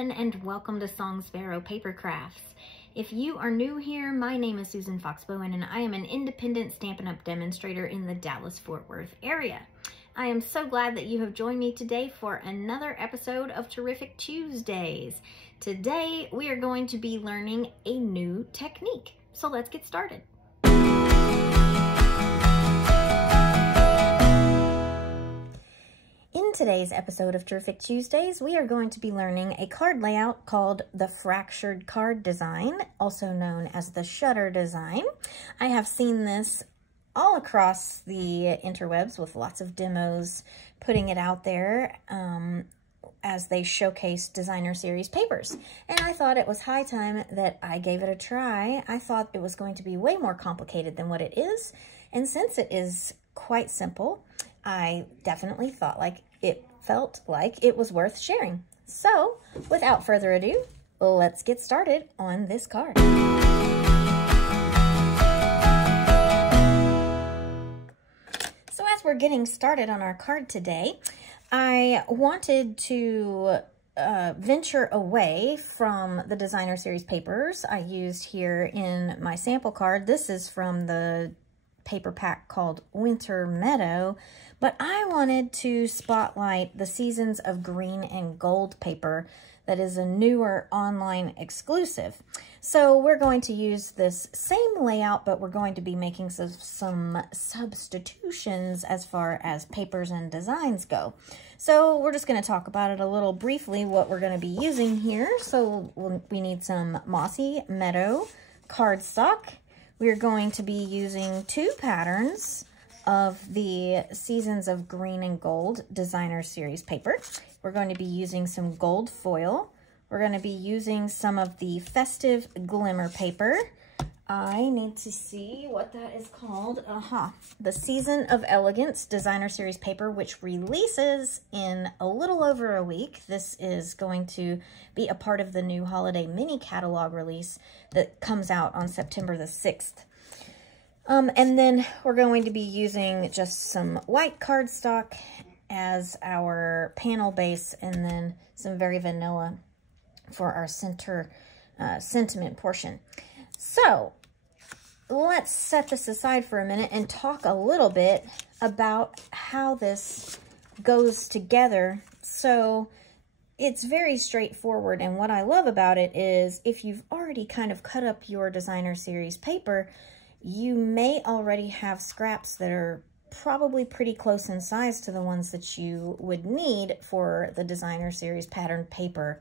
everyone, and welcome to Song Sparrow Paper Crafts. If you are new here, my name is Susan Fox Bowen, and I am an independent Stampin' Up! Demonstrator in the Dallas-Fort Worth area. I am so glad that you have joined me today for another episode of Terrific Tuesdays. Today, we are going to be learning a new technique, so let's get started. In today's episode of Terrific Tuesdays, we are going to be learning a card layout called the fractured card design, also known as the shutter design. I have seen this all across the interwebs with lots of demos putting it out there as they showcase designer series papers. And I thought it was high time that I gave it a try. I thought it was going to be way more complicated than what it is. And since it is quite simple, I definitely felt like it was worth sharing. So, without further ado, let's get started on this card. So as we're getting started on our card today, I wanted to venture away from the designer series papers I used here in my sample card. This is from the paper pack called Winter Meadow, but I wanted to spotlight the Seasons of Green and Gold paper that is a newer online exclusive. So we're going to use this same layout, but we're going to be making some substitutions as far as papers and designs go. So we're just going to talk about it a little briefly, what we're going to be using here. So we need some Mossy Meadow cardstock. We're going to be using two patterns of the Seasons of Green and Gold designer series paper. We're going to be using some gold foil. We're going to be using some of the Festive Glimmer paper. I need to see what that is called. The Season of Elegance designer series paper, which releases in a little over a week. This is going to be a part of the new holiday mini catalog release that comes out on September the 6th. And then we're going to be using just some white cardstock as our panel base, and then some very vanilla for our center sentiment portion. So let's set this aside for a minute and talk a little bit about how this goes together. So it's very straightforward, and what I love about it is if you've already kind of cut up your designer series paper, you may already have scraps that are probably pretty close in size to the ones that you would need for the designer series pattern paper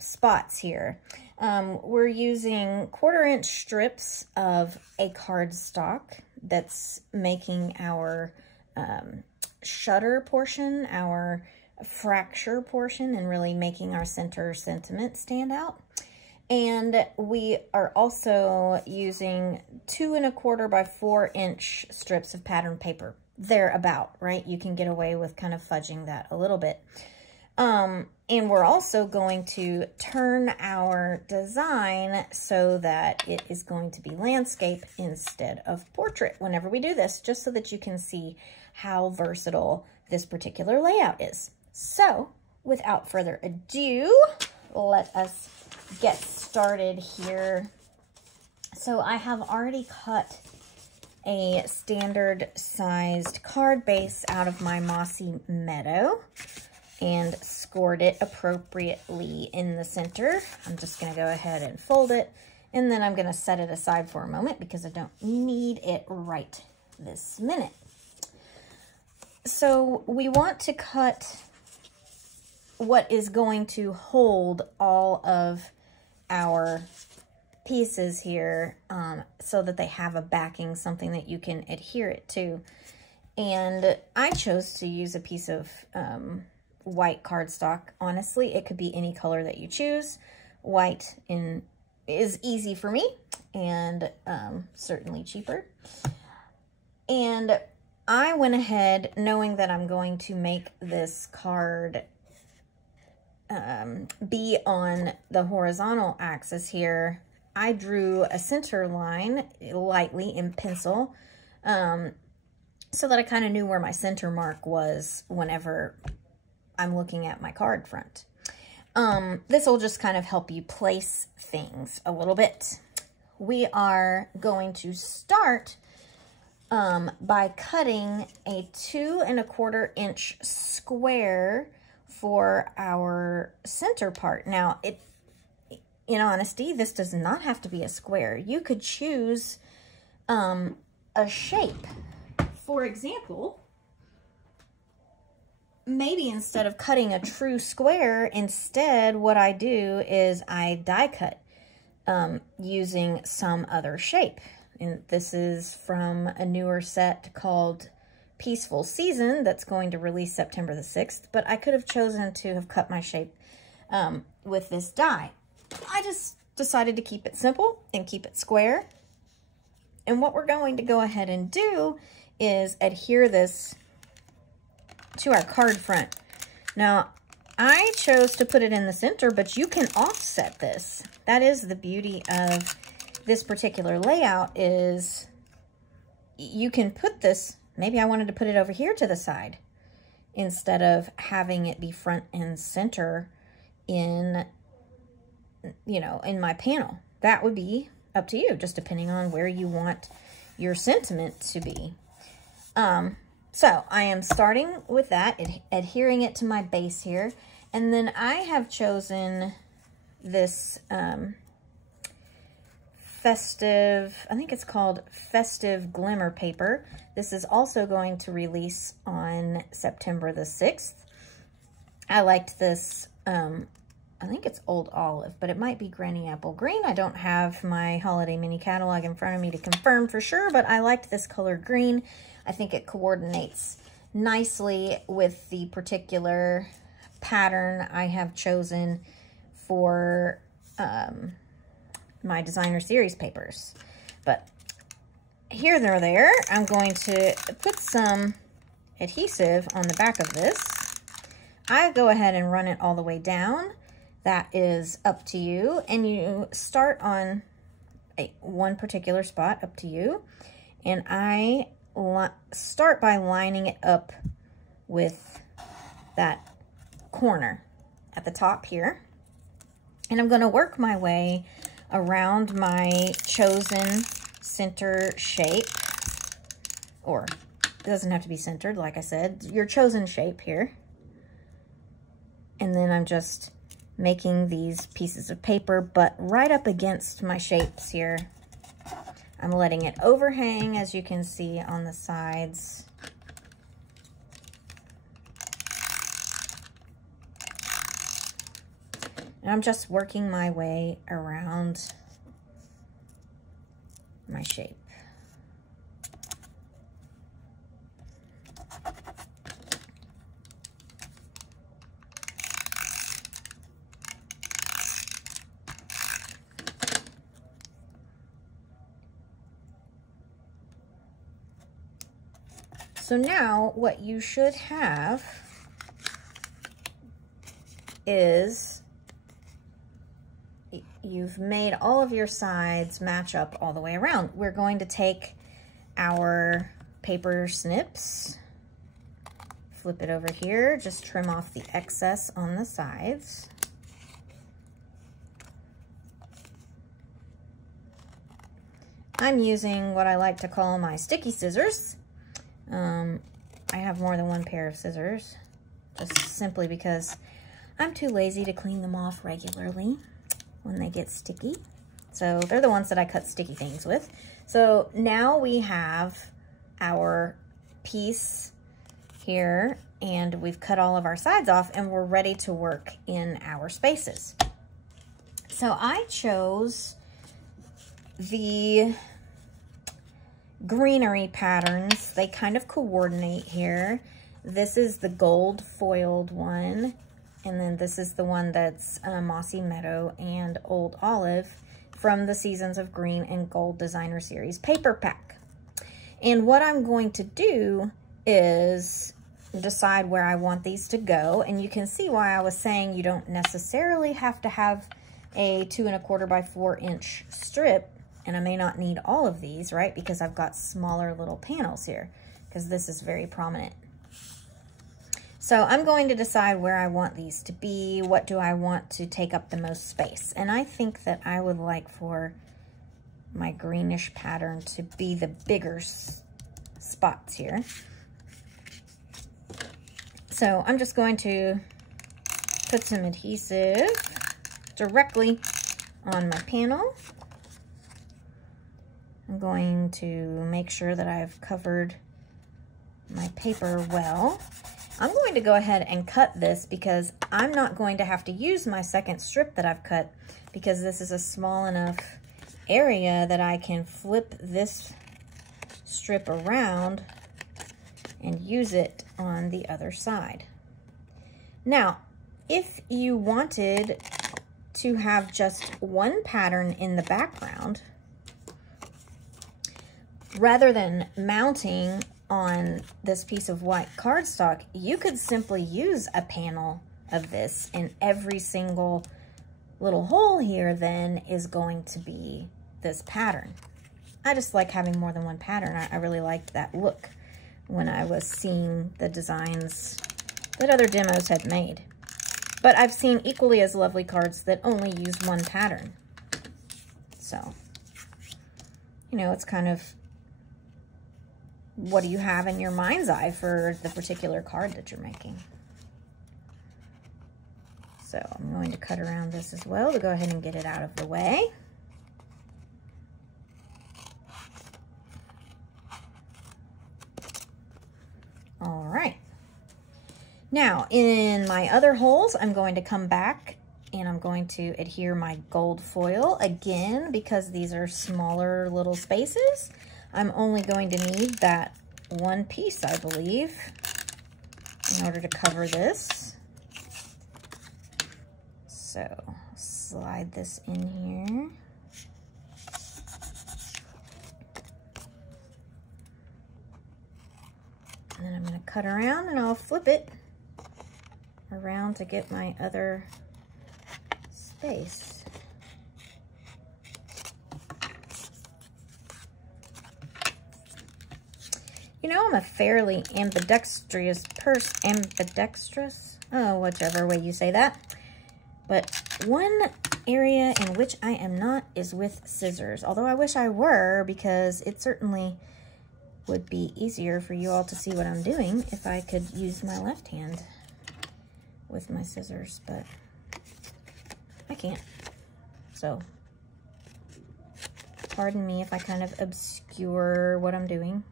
spots here. We're using 1/4-inch strips of a cardstock that's making our shutter portion, our fracture portion, and really making our center sentiment stand out. And we are also using 2 1/4 by 4-inch strips of pattern paper. Thereabout, right? You can get away with kind of fudging that a little bit. And we're also going to turn our design so that it is going to be landscape instead of portrait whenever we do this, just so that you can see how versatile this particular layout is. So, without further ado, let us get started here. So I have already cut a standard sized card base out of my Mossy Meadow and scored it appropriately in the center. I'm just going to go ahead and fold it, and then I'm going to set it aside for a moment because I don't need it right this minute. So we want to cut what is going to hold all of our pieces here so that they have a backing, something that you can adhere it to. And I chose to use a piece of white cardstock. Honestly, it could be any color that you choose. White is easy for me, and certainly cheaper. And I went ahead knowing that I'm going to make this card be on the horizontal axis here. I drew a center line lightly in pencil so that I kind of knew where my center mark was whenever I'm looking at my card front. This will just kind of help you place things a little bit. We are going to start by cutting a 2 1/4 inch square for our center part. Now, in honesty, this does not have to be a square. You could choose a shape. For example, maybe instead of cutting a true square, instead what I do is I die cut using some other shape. And this is from a newer set called Peaceful Season that's going to release September the 6th, but I could have chosen to have cut my shape with this die. I just decided to keep it simple and keep it square. And what we're going to go ahead and do is adhere this to our card front. Now, I chose to put it in the center, but you can offset this. That is the beauty of this particular layout, is you can put this, maybe I wanted to put it over here to the side instead of having it be front and center in, you know, in my panel. That would be up to you, just depending on where you want your sentiment to be. So I am starting with that, adhering it to my base here. And then I have chosen this festive, I think it's called Festive Glimmer paper. This is also going to release on September the 6th. I liked this, I think it's Old Olive, but it might be Granny Apple Green. I don't have my holiday mini catalog in front of me to confirm for sure, but I liked this color green. I think it coordinates nicely with the particular pattern I have chosen for my designer series papers. But here nor there, I'm going to put some adhesive on the back of this. I go ahead and run it all the way down. That is up to you, and you start on one particular spot, up to you. And I start by lining it up with that corner at the top here. And I'm going to work my way around my chosen center shape, or it doesn't have to be centered, like I said, your chosen shape here. And then I'm just making these pieces of paper, but right up against my shapes here. I'm letting it overhang, as you can see on the sides. And I'm just working my way around my shape. So now what you should have is you've made all of your sides match up all the way around. We're going to take our paper snips, flip it over here, just trim off the excess on the sides. I'm using what I like to call my sticky scissors. I have more than one pair of scissors, just simply because I'm too lazy to clean them off regularly when they get sticky. So they're the ones that I cut sticky things with. So now we have our piece here, and we've cut all of our sides off, and we're ready to work in our spaces. So I chose the greenery patterns. They kind of coordinate here. This is the gold foiled one, and then this is the one that's Mossy Meadow and Old Olive from the Seasons of Green and Gold Designer Series paper pack. And what I'm going to do is decide where I want these to go, and you can see why I was saying you don't necessarily have to have a 2 1/4 by 4 inch strip. And I may not need all of these, right? Because I've got smaller little panels here, because this is very prominent. So I'm going to decide where I want these to be. What do I want to take up the most space? And I think that I would like for my greenish pattern to be the bigger spots here. So I'm just going to put some adhesive directly on my panel. I'm going to make sure that I've covered my paper well. I'm going to go ahead and cut this because I'm not going to have to use my second strip that I've cut, because this is a small enough area that I can flip this strip around and use it on the other side. Now, if you wanted to have just one pattern in the background, rather than mounting on this piece of white cardstock, you could simply use a panel of this, and every single little hole here then is going to be this pattern. I just like having more than one pattern. I really liked that look when I was seeing the designs that other demos had made. But I've seen equally as lovely cards that only use one pattern. So, you know, it's kind of, what do you have in your mind's eye for the particular card that you're making? So I'm going to cut around this as well to go ahead and get it out of the way. All right. Now, in my other holes, I'm going to come back and I'm going to adhere my gold foil again, because these are smaller little spaces. I'm only going to need that one piece, I believe, in order to cover this. So, slide this in here. And then I'm going to cut around and I'll flip it around to get my other space. You know, I'm a fairly ambidextrous person, whichever way you say that. But one area in which I am not is with scissors. Although I wish I were, because it certainly would be easier for you all to see what I'm doing if I could use my left hand with my scissors, but I can't. So, pardon me if I kind of obscure what I'm doing.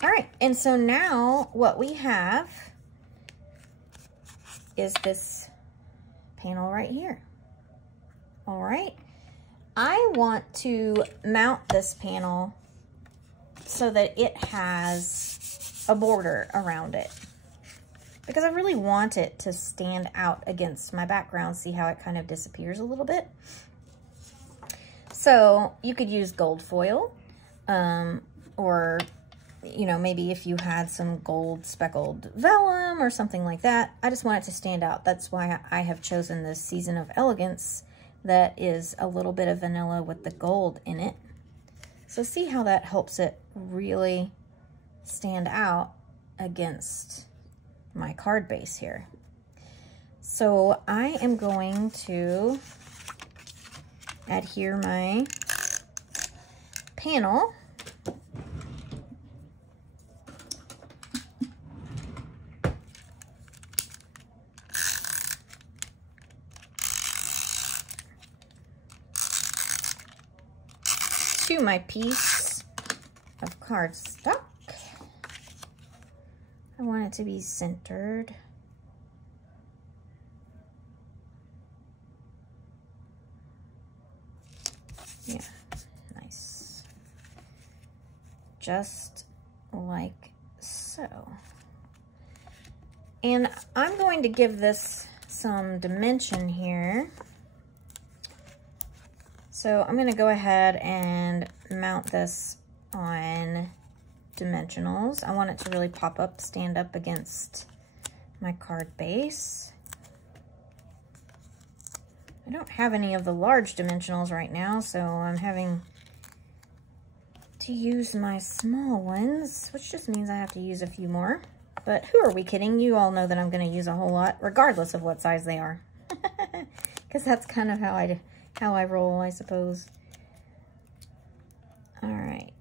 All right, and so now what we have is this panel right here. All right, I want to mount this panel so that it has a border around it, because I really want it to stand out against my background. See how it kind of disappears a little bit? So you could use gold foil, or you know, maybe if you had some gold speckled vellum or something like that. I just want it to stand out. That's why I have chosen this Season of Elegance that is a little bit of vanilla with the gold in it. So see how that helps it really stand out against my card base here. So I am going to adhere my panel to my piece of cardstock. I want it to be centered. Yeah, nice. Just like so. And I'm going to give this some dimension here. So I'm going to go ahead and mount this on dimensionals. I want it to really pop up, stand up against my card base. I don't have any of the large dimensionals right now, so I'm having to use my small ones, which just means I have to use a few more. But who are we kidding? You all know that I'm going to use a whole lot, regardless of what size they are. Because that's kind of how I roll, I suppose. All right.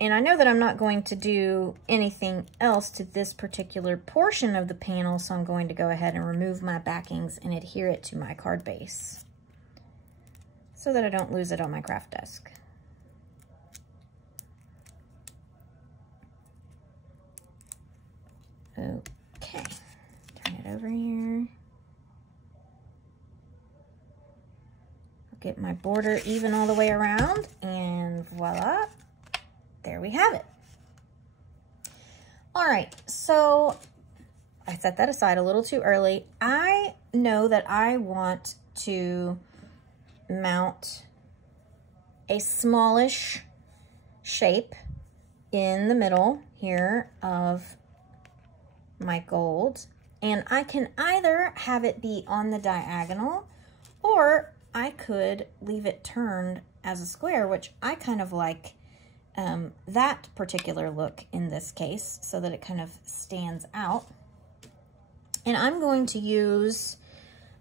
And I know that I'm not going to do anything else to this particular portion of the panel, so I'm going to go ahead and remove my backings and adhere it to my card base so that I don't lose it on my craft desk. Okay, turn it over here. I'll get my border even all the way around, and voila. There we have it. All right, so I set that aside a little too early. I know that I want to mount a smallish shape in the middle here of my gold. And I can either have it be on the diagonal, or I could leave it turned as a square, which I kind of like that particular look in this case, so that it kind of stands out. And I'm going to use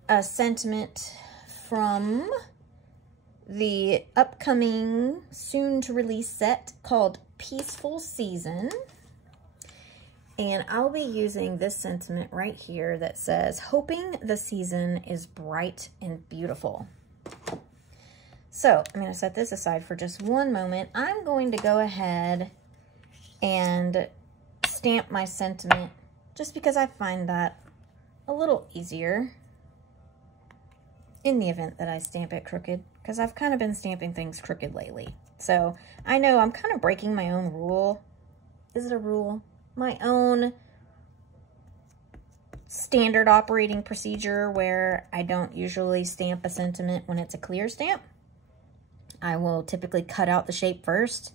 a sentiment from the upcoming soon-to-release set called Peaceful Season. And I'll be using this sentiment right here that says, hoping the season is bright and beautiful. So I'm going to set this aside for just one moment. I'm going to go ahead and stamp my sentiment just because I find that a little easier in the event that I stamp it crooked, because I've kind of been stamping things crooked lately. So I know I'm kind of breaking my own rule. Is it a rule? My own standard operating procedure where I don't usually stamp a sentiment when it's a clear stamp. I will typically cut out the shape first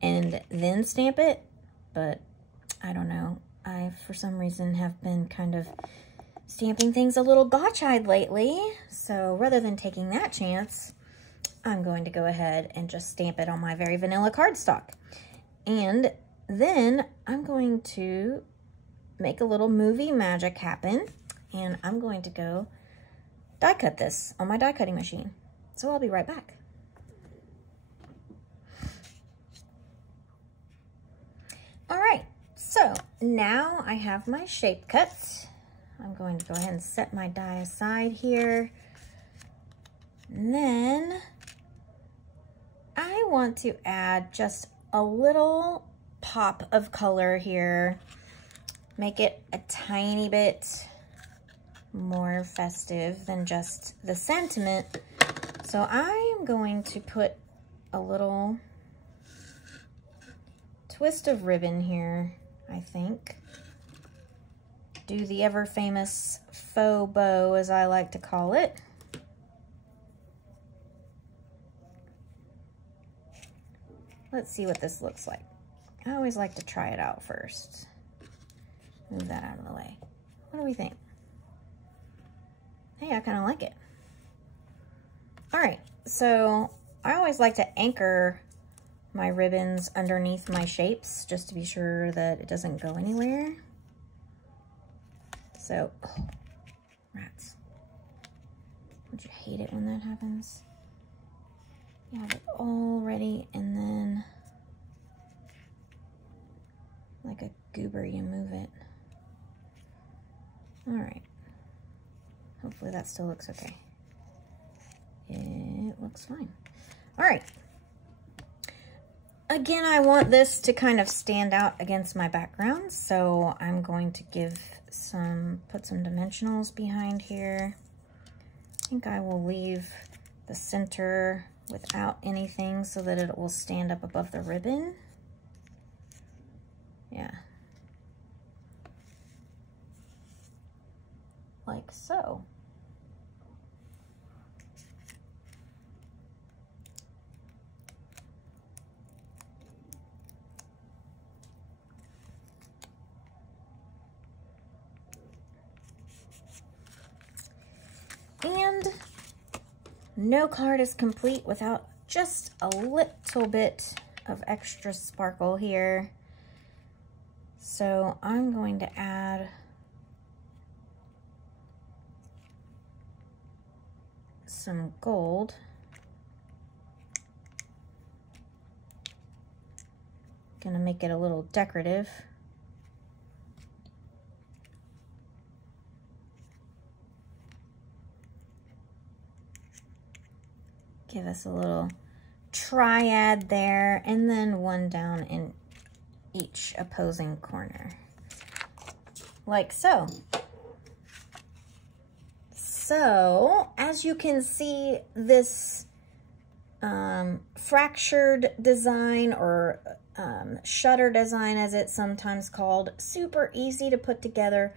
and then stamp it, but I don't know. I, for some reason, have been kind of stamping things a little gotch-eyed lately, so rather than taking that chance, I'm going to go ahead and just stamp it on my very vanilla cardstock. And then I'm going to make a little movie magic happen, and I'm going to go die cut this on my die cutting machine. So I'll be right back. All right, so now I have my shape cut. I'm going to go ahead and set my die aside here. And then I want to add just a little pop of color here. Make it a tiny bit more festive than just the sentiment. So I am going to put a little twist of ribbon here, I think. Do the ever famous faux bow, as I like to call it. Let's see what this looks like. I always like to try it out first. Move that out of the way. What do we think? Hey, I kind of like it. All right, so I always like to anchor my ribbons underneath my shapes just to be sure that it doesn't go anywhere. So, oh, rats. Would you hate it when that happens? You have it all ready and then like a goober you move it. All right. Hopefully that still looks okay. It looks fine. All right. Again, I want this to kind of stand out against my background, so I'm going to put some dimensionals behind here. I think I will leave the center without anything so that it will stand up above the ribbon. Yeah. Like so. And no card is complete without just a little bit of extra sparkle here. So I'm going to add some gold. Gonna make it a little decorative. Give us a little triad there, and then one down in each opposing corner, like so. So, as you can see, this fractured design, or shutter design as it's sometimes called, super easy to put together,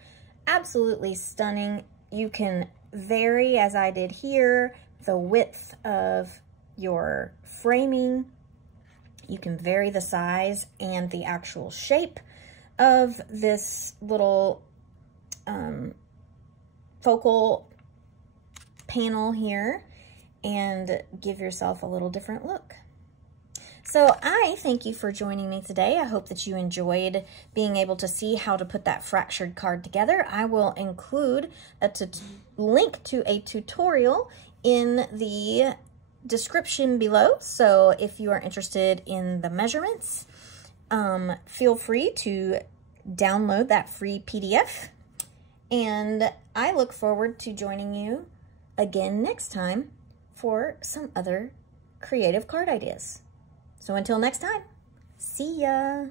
absolutely stunning. You can vary, as I did here, the width of your framing. You can vary the size and the actual shape of this little focal panel here, and give yourself a little different look. So I thank you for joining me today. I hope that you enjoyed being able to see how to put that fractured card together. I will include a link to a tutorial in the description below. So if you are interested in the measurements, feel free to download that free PDF. And I look forward to joining you again next time for some other creative card ideas. So until next time, see ya.